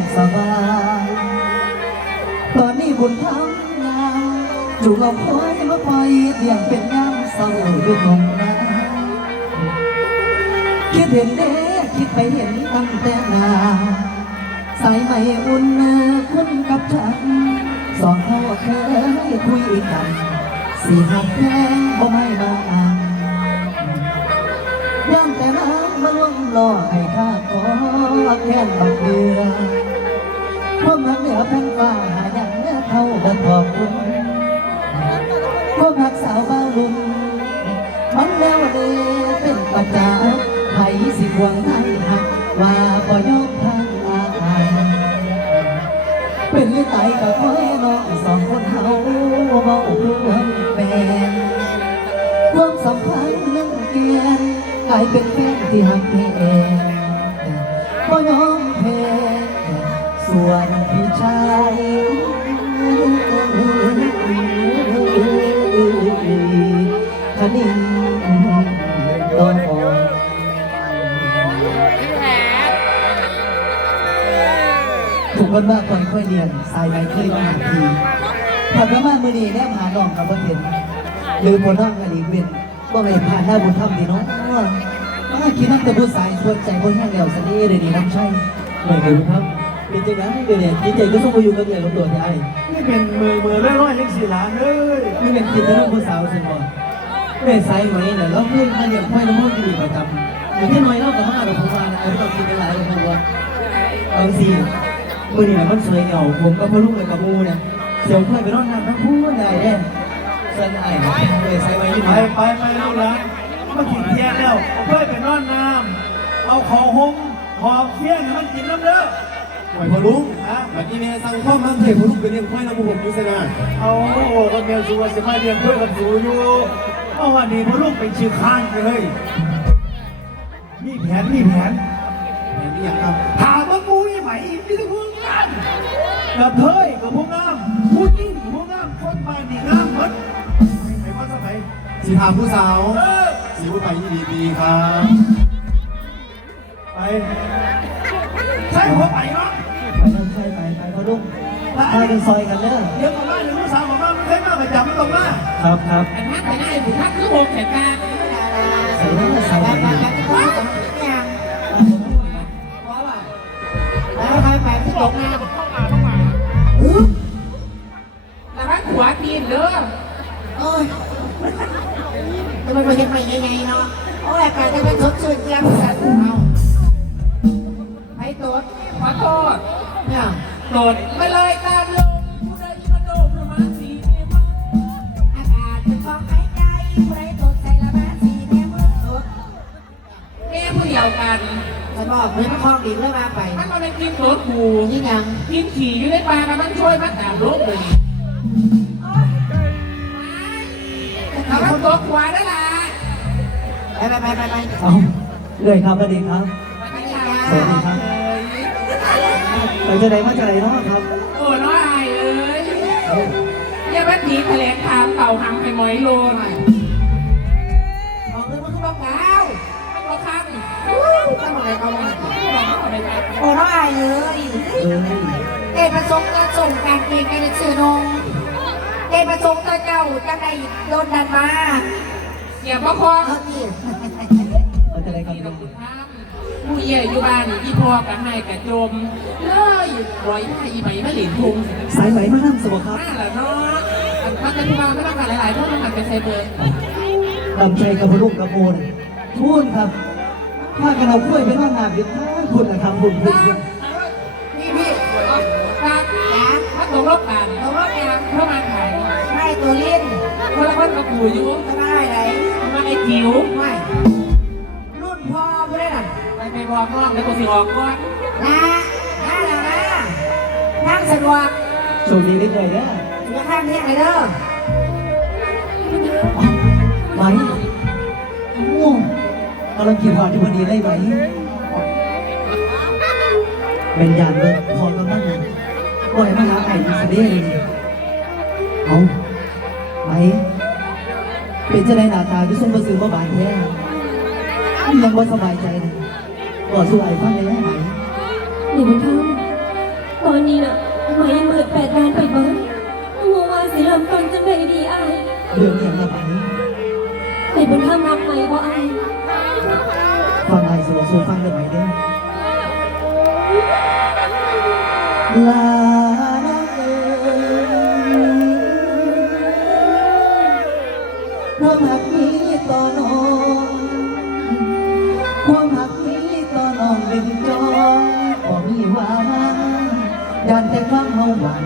มสบายตอนนี้บุญทำงนานจูงเอาควายมาปล่อยเลี้ยงเป็นน้ำเศร้าอยู่ตรงนั้นคิดเห็นเด้คิดไปเห็นตั้งแต่นาสายไม่อุ่นเนื้อคุณกับฉันสองเขาเคยคุยกันสีหักแพงบ่ไม่มาอ่านย่างแต่น้ำมาล่วงล่อให้ข้าขอแค่นบักเดือพ วกมันเหนือแผ่นฟ้าหาอย่างเนื้อเท่าดันขอบคุณพวกหักสาวบ้าลุมมันแนวเดเป็นปัจจาไผสิหวงทางหักว่าบ่ยอมทางอายเป็นลิตายกับคอยน้องสองคนเฮาเบาร่วมแฟนความสัมพันธ์นั้นเปลี่ยนกลายเป็นแฟนที่หักแพงบ่ยอม ส่วนพี่ชายคณินโดนออกถูกคนมาคนค่อยเรียนสายไหนเคยมาหาทีถ้าก็มามือนี้แนมหาน้องกับบ่เห็นหรือบ่น้องกันอีกเว้นบ่ไปผ่านหน้าบุญธรรมดีเนาะมาคิดนั่งแต่ผู้สายชวนใจบ่แห้งแล้วสนี่เลยดีน้ำใช่ไม่เห็นครับ ดีใจนะเดี๋ยวเนี่ยดีใจก็ต้องมาอยู่กับเดียกับตัวที่ไอ้นี่เป็นมือมือร้อยๆยังสี่ล้านเลยนี่เป็นกินแล้วผู้สาวสิบ่แม่สายไหมเนี่ยเราเพื่อนมาเรียกพ่อยน้ำมันดีประจำอยู่ที่น้อยเราก็มาเราผมมานะเอาเรากินเป็นหลายเลยครับเอาสิมือนี่มันสวยเหงาผมกับพ่อลูกเลยกับมูเนี่ยเสียงพ่อยไปรอดน้ำทั้งคู่ได้แน่เส้นไอ้เลยสายไหมนี่ไปไปไปลูกหลานมากินเที่ยงแล้วเพื่อไปนอนน้ำเอาของหงหอมเที่ยงให้มันกินน้ำเด้อ ไหวพอลุงฮะแบบนี้แม่สั่งข้อมั่งเทพอลุงไปเรียกควายน้ำผมอยู่เสนาเอาคนเมียสูว่าสิมาเรียนเพื่อกับสูอยู่เอาวันนี้พอลูกเป็นชื่อข้างไปเลยมีแผนมีแผนเห็นหรือยังครับถามว่ากูนี่ไหมมีแต่ผู้งามกระเทยกับผู้งามผู้ยิ่งกับผู้งามคนบ้านนี่งามหมดไอ้ว่าสมัยสีทามผู้สาวสีผู้ไปยินดีดีครับไปใช่หัวไปเลุงพากันซอยกันเด้อเดี๋ยวของบ้านหรือผู้สาวของบ้านไม่ใช่มาประจำไม่ตรงหน้าครับครับอันนั้นไปได้บุญทักคือโฮมแขกการใส่เด้อใส่ไปแล้วไปไปที่ตกน้ำแล้วมันขวาตีนเด้อโอ้ยจะมันมาเห็นไปยังไงเนาะ โอ้ยกาจะเป็นสดชื่นยังสันเอาไปตดขอโทษเนี่ย ตดไม่เลยการลงผู้ใดมาโดมประมาณสีเมมันอากาศเป็นของหายใจผู้ใดตดใส่ละมาสีแม่มือตดแม่ผู้เดียวกันฉันบอกเพื่อนคลองดินแล้วมาไปมันมาเป็นกินโคตรหูนี่ยังกินขี่อยู่ในป่ากันมันช่วยมาตามโลกเลยถ้ามันตกขวาได้ละไปไปไปไปไปเอาเลยครับสวัสดีครับสวัสดีครับ ไปจะไหนมาจะไหนเนาะครับโอ้น้อยอายเอ้ยอย่ามาถีแถลงข่าวเต่าหังไปหมอยโลนบอกเลยมันคือบอกดาวไม่ก็ข้างตั้งอะไรเขามาอะไรไปโอ้น้องอายเอ้ยเอประสงค์จะส่งการเกณฑ์การชื่อนงเอประสงค์จะเจ้าจะได้โดนดันมาอย่าพ่อคอเอาดิมาจะไหน ครับที่ลุเรางคุณทำผู้ใหญ่อยู่บ้านอีพ่อกับให้กับจมเลยร้อยห้าอีใหม่มาหลินทุงสายไหมมานั่งสวครับมาแล้วเนาะอันพักกันที่บ้านไม่ต้องการหลายๆท่านหันไปใส่เบอร์ลำใจกับพ่อลุงกับโมนพูนครับพากันเอากล้วยไปนั่งงานอยู่ทั้งคุณนะครับคุณคุณคุณนี่พี่การจ๋าถ้าตกรบกันตกรบกันเข้ามาถ่ายไม่ตัวลิ้นคนละคนกับกูอยู่จะได้ไหนมาไอ้จิ๋วไม่รุ่น พ่อไม่ได้หรอไปไปบอกน้องแล้วกูสิออกก่อนนะนะนะนะนั่งสะดวกโชคดีนิดหน่อยนะจะข้างเที่ยงเลยเด้อไหมโอ้กำลังคิดว่าที่พอดีได้ไหมเป็นอย่างเลยพอกำลังนั้นปล่อยมาหาไอ้ดิสเดย์เลยเอาไหมเป็นจะได้หน้าตาที่ส่งมาซื้อมาบานแท้ ยังว่าสบายใจเลยก่อสู้ไอ้ฟังได้ไหมหนูบุญธรรมอนนี้น่ะไม่มืดแปดด้านไปเบิ้งหัวว่าสิลำต้นจังไดดีอายเรื่องอย่างละไหมให้บุญธรรมรักไหมบ่อายฟังไอ้สวสูฟังได้ไหมเด้อลา ความเฮาหวัง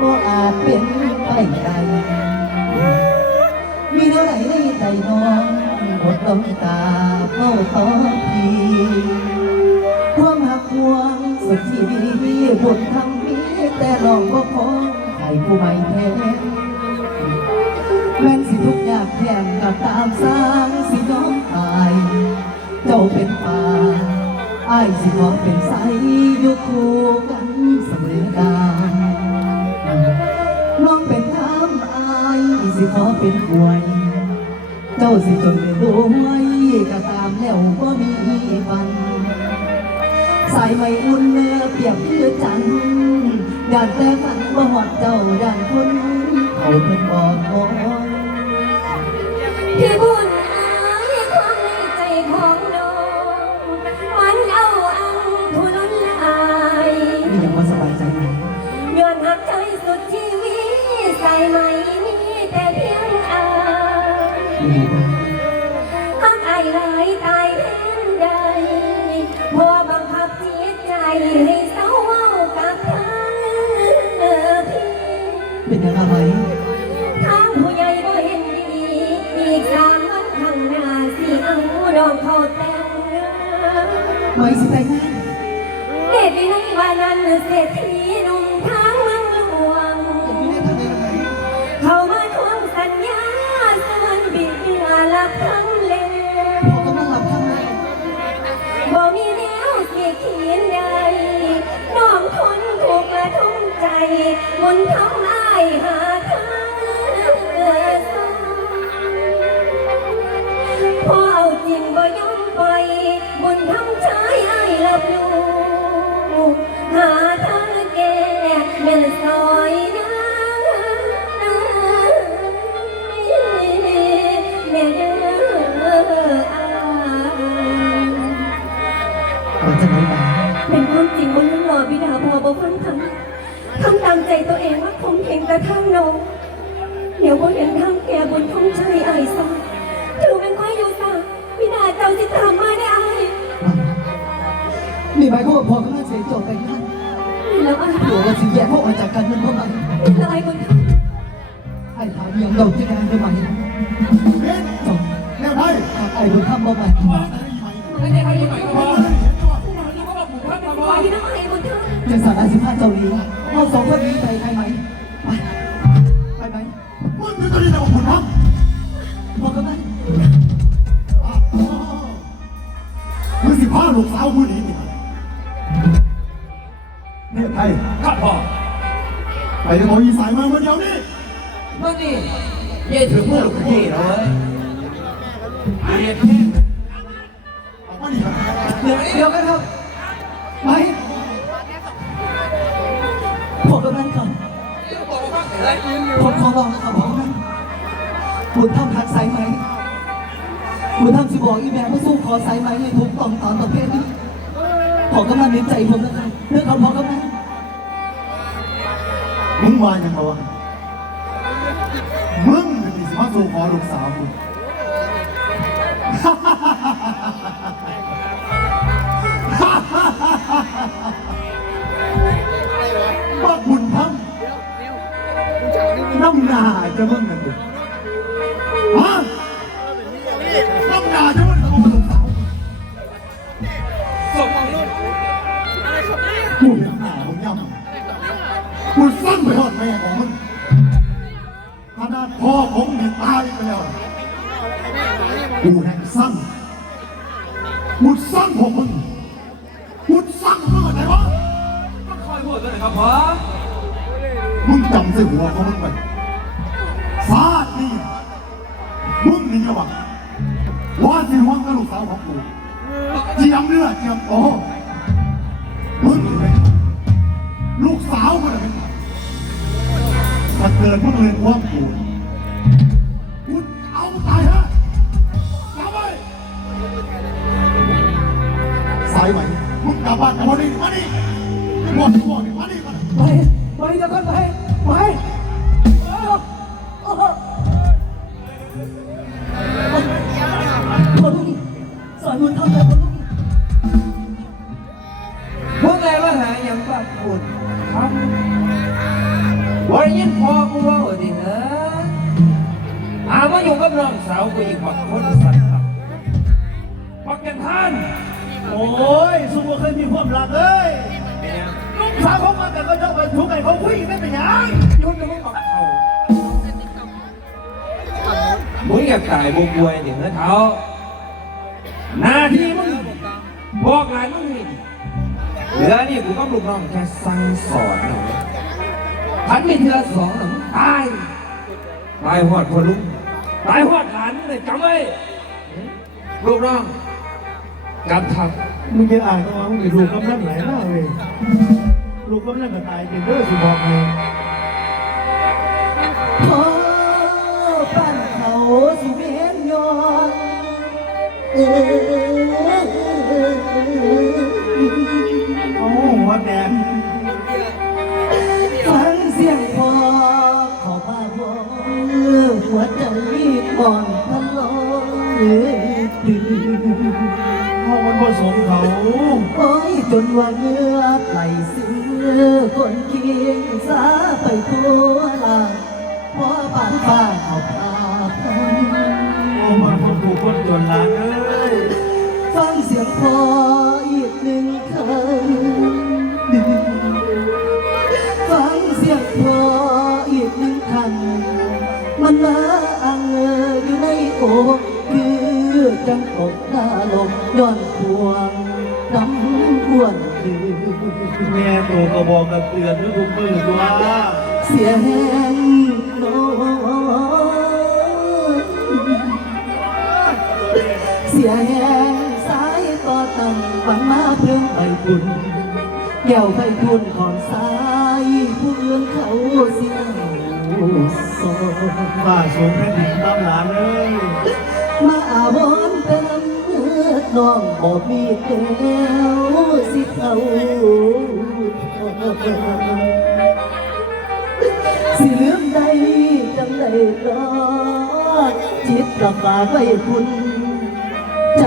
บ่อาจเป็นไปได้มีเท่าไหร่ในใจน้องหมดต้องตาเข้าต่อพีความหักหวงสุดที่ดีบททำมีแต่ลองก็ขอให้ผู้ไม่แท้แม้นสิทุกอยากแข่งกับตามสร้างสิยอมตายเจ้าเป็นป่าอ้สิขอเป็นใสอยู่คู่กันเสมอ ดานน้องเป็นน้ำอายสิขอเป็นป่วย เจ้าสิจนได้รวยก็ตามแล้วก็มีฟันสายไม่อุ่นเนื้อเปรียบคือจันทร์อยากแต่ฝันบ่หอดเจ้าอยากคนเขาเพิ่นบอกโอ้ยพี่บุญายหลายตายแทนใดพอบังคับจิตใจให้เศร้าเว้ากับเธอพี่เป็นยังไงทางผู้ใหญ่บ่เห็นดี อีกสามวันข้างหน้าสิเอาดอกเขาแต่งงานไม่สิแต่งงานเด็ดในวันนั้นเศรษฐี ทุ่มใจมนทำอ้ายหาทางเกิดสายพอเอาจริงบ่ยอมปล่อยบุญทำชายอ้ายรับรู้หาทางแก้แม่นซอยนะแม่เด้ออ้ายมันจะไม่มเป็นความจริงว่าลูกหล่อบิดาพอบ่ฟังทำทำตามใจตัวเองว่าคงเห็นแต่ทางน้องเดี๋ยวบ่เห็นทางแก่บนทงชัยไอ้ซ้ำถือเป็นควายอยู่ซะบิดาเจ้าสิตามมาได้ไอ้นี่หมายความว่าพอกำลังเสียจบแต่งงานแล้วไอ้หรือว่าสิแยกพวกออกจากกันมันเพราะมันแล้วไอ้บนทงไอ้ถามยังเราจะการได้ไหมเฮ้ยจบแนวไทยไอ้บุญทำบ่ไหมไม่ได้ให้ไปก็พอที่เขาบอกผูกพันมาพอไอ้น้องไอ้บนทงจะสั่งอาสิพาเจ้าลี เราสองคนนี้ไปใครไหมไปไปไหมมึงคือตัวนี้นะคุณพักพอกันไหมมึงสิพาลูกสาวมึงหนีนี่เนี่ยไทยครับพ่อไปจะบอกอีสายมาเมื่อเดียวนี้เมื่อนี่เย่ถือมือลูกพี่เหรอเว้ยเย่แค่ออกมาดิครับเดี๋ยวเดี๋ยวกันครับ ผมขอลองนะครับผมบุญทำทักสายไหมบุญทำสิบอกอีแม่ว่าสู้ขอสายไหมในทุกต้องตอนประเภทนี้ขอกำลังเน้นใจผมนะครับเรื่องเขาพอกำลังมึงมาอย่างไรวะมึงเป็นสิมาสู่ขอลูกสาวมึงำหนา กิดมันเลยความกูคุณเอาตายฮะกลับไปสายไหมมึงกลับบ้านกลับมาดิมาดิไอ้บอดไอ้บอดมาดิมาดิไปไปเดี๋ยวก่อนไป องสาวกูอีกบักคนสัตว์ครับบักกันท่าน โอ้ยสุภเคยมีความรักเลยลูกสาวเขามาแต่ก็ยกไปทุกไอ้เขาคุยกันไม่เป็นยังยุ่งกับมึงบักเขามึงอยากตายบวกบวยเดี๋ยวเท้าหน้าที่มึงบอกหลานมึงนี่เหลือนี่กูก็ลูกน้องแค่สั่งสอนเอาไว้พันมีเทือสองหนึ่งตายตายหอดคนลุงตายหอดหลานมึงเลยจำไว้ลูกน้องกำทับมึงจะอ่านก็ว่ามึงไปลูกกำลังไหนหน้าเลยลูกกำลังก็ตายเป็นเด้อสิบอกเลยพอปั้นเขาสิเวียนย้อนเออโอ้หัวแดงฟังเสียงพอขอมาบอกหัวใจอ่อน พะโลตื่นห้องมันผสมเขา โอ้ยจนว่าเงือไหลซื้อคนเคียงสาไปทั่วลาพอผ่านฟ้าเอาพาพันโอ้มันคนถูกคนจนลานเอ้ยฟังเสียงพออีกหนึ่งครั้งฟังเสียงพออีกหนึ่งครั้งมันละอังเอออยู่ในอก จังตกหน้าลมย้อนพวงน้ำอ้วนดือแม่ตัวก็บอกกับเตือนทุกมือตัวเสียแห้งโนเสียแห้งสายต่อตังฝังมาเพิ่งไปบุญแก้วไปบุญของสายผู้เอื่นเขาเสียงโซบ้าสูงแผ่นดินตามหลานเอ้ย น้องบ่มีแก้วสิเขาสิลืมได้จังได้ดอกจิตกับฝากไว้คุณใจ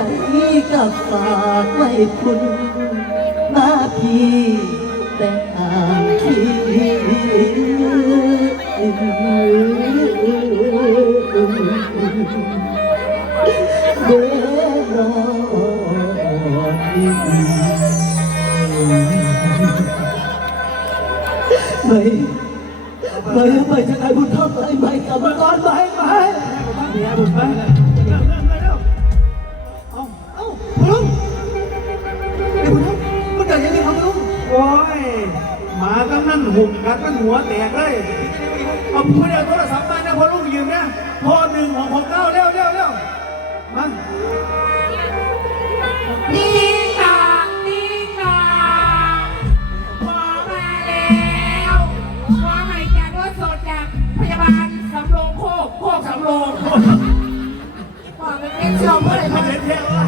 กับฝากไว้คุณมาพี่แต่อ่างคิเดือรไม่ ไม่ไม่จะใครบุญทอะไรไม่กลับมาก่อนไม่ไม่เมียบุญไปเร็วเร็วเร็วเอาเอาลุงไอ้บุญลุงมันเกิดยังไงครับลุงโอ้ยหมาตั้งนั่นหุ่มกันตั้งหัวแตกเลยเอาพูดเดี๋ยวโทรศัพท์มานะพอลุงยืมนะพอหนึ่งของผมเก้าเร็วเร็วเร็วมา กโคกสำโรงหมอเป็นเอ็กซ์ชอมเมื่อไหร่มามาเห็นแท้วะ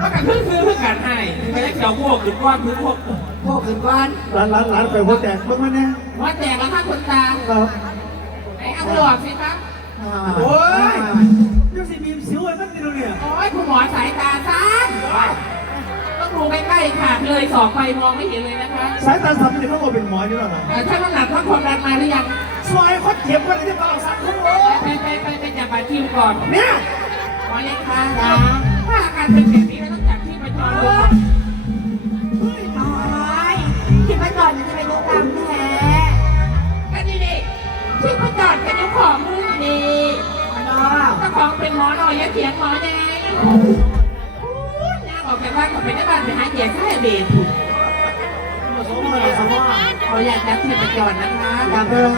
ก็กันเคือคือเพื่อกันให้ไปแล้วเจ้าพวกหรือว่าคือพวกพวกอื่นก้อนหลานหลานหลานไปหัวแตกบ้างไหมเนี่ยว่าแจกแล้วค่ะคนตาครับไอ้เอาหลอดสิครับโอ้ยยังสิมีสิวไอ้นั่นนี่เนี่ยโอ้ยคุณหมอสายตาสั้นต้องดูใกล้ๆค่ะเลยสองไฟมองไม่เห็นเลยนะคะ สายตาสับนี่เขาบอกเป็นหมออยู่แล้วนะแต่ถ้าน้ำหนักพักความดันมาหรือยังซอยเขาเจ็บกันที่เปล่าสักคน ก่อนเนี่ยหมอเล็กคะถ้าอาการเป็นแบบนี้เราต้องจับที่ประจรเลยน้อยคิดว่าก่อนจะไปดูตามแท้ก็ดีดิที่ประจรเป็นเจ้าของมือดีเนาะเจ้าของเป็นหมอหน่อยอย่าเถียงหมอแดงนางออกจากบ้านเขาไปได้บ้านไปหาเหยียดแค่เบรผุดผสมอองเขาอยากจับที่ประจรนะคะอย่าเบิ่ง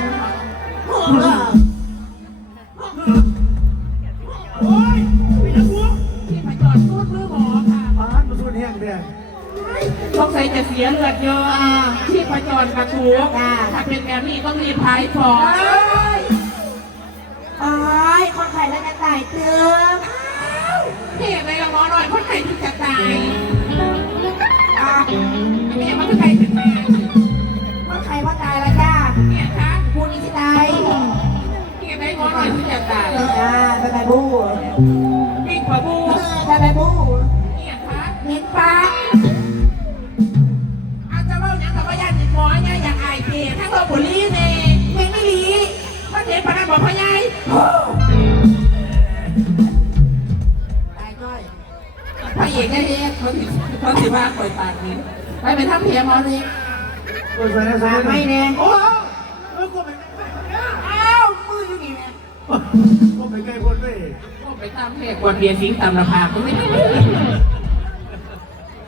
ส่วนแห้งเนี่ยสงสัยจะเสียเลือดเยอะที่ประจรอนกระทูถ้าเป็นแบบนี้ต้องรีบพายฟอเอ้ยโอ้ยคนไข้แล้วจะตายเตือนพี่ในละหมอหน่อยคนไข้ที่จะตายอะนี่มันคือใครถึงแม่คนไข้ว่าตายแล้วจ้าเนี่ยคะผู้นี้ที่ตายพี่ในหมอหน่อยที่จะตายอ่าบายบายบู บอกพ่อใหญ่ตายจ้อยพระเอกได้เรียกเขาสิเขาสิว่าปล่อยปากนี้ไปเป็นทัพเพียหมอนี่โอ้ยใส่ได้ใส่ตาได้ไม่แน่โอ้เออกูไปอ้าวมืออยู่นี่แม่กูไปใกล้คนเลยก็ไปตามเพจกวดเบียร์สิงตามราคาก็ไม่ได้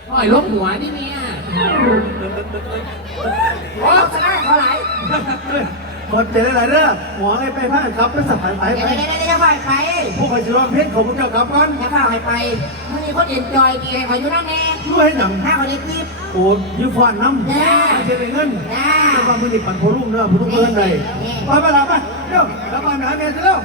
หน่อยลบหัวนี่เนี่ยโอ้ชนะเขาไหล คนเจออะไรเด้อหมอไอ้ไปผ้าครับไปสับไปเดี๋ยวไปเดี๋ยวเดี๋ยวจะฝ่ายไปพวกใครจะร้องเพลงของพวกเจ้ากลับก่อนจะฝ่ายไปมึงมีคนเอ็นจอยดีให้เขาอยู่นั่นแน่ช่วยหนังถ้าเขาได้ทิปโอ้ยืมฟอนน้ำไม่ใช่เงินจ้าแล้วก็มือนี่ปั่นโพลุ่มเด้อโพลุ่มเงินเลยไปไปละไปเร็วแล้วมาหาเมียเร็ว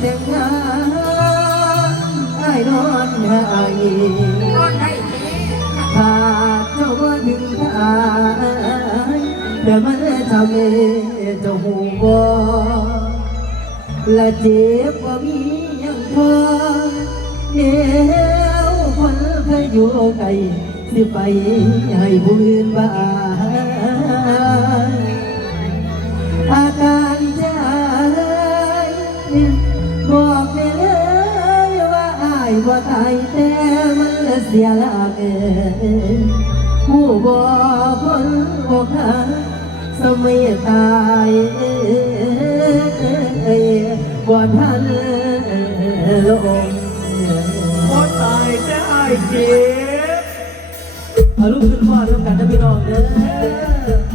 แต่งงานไอ้นอนหายนอนได้ทีถ้าเจ้าว่าถึงทายเดี๋ยวมันทำให้เจ้าหูบ่และเจ็บว่ามียังพอเดี๋ยวคนเคยอยู่ไกลสิไปให้ผู้อื่นบ้างอาการ ว่าตายแต่มันเสียหลักเองผู้บอกคนบอกหาสมัยตายบ่ทันลงโอ้ตายจะไอ้เจ็บเอาลูกขึ้นพ่อแล้วกันนะพี่น้องเด้อ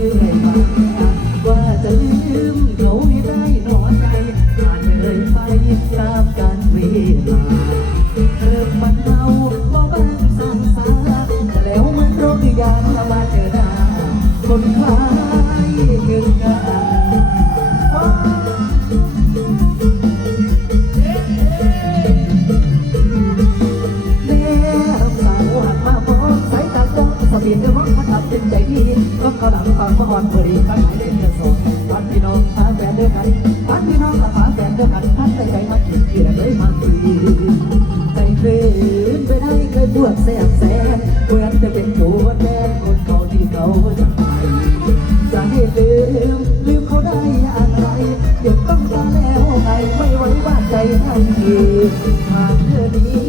ลืมให้มัว่าจะลืม ที่ทางเธอนี้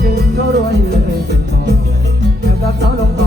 ขึ้นเขารวยเลยเป็นทองแล้วกับสาวลง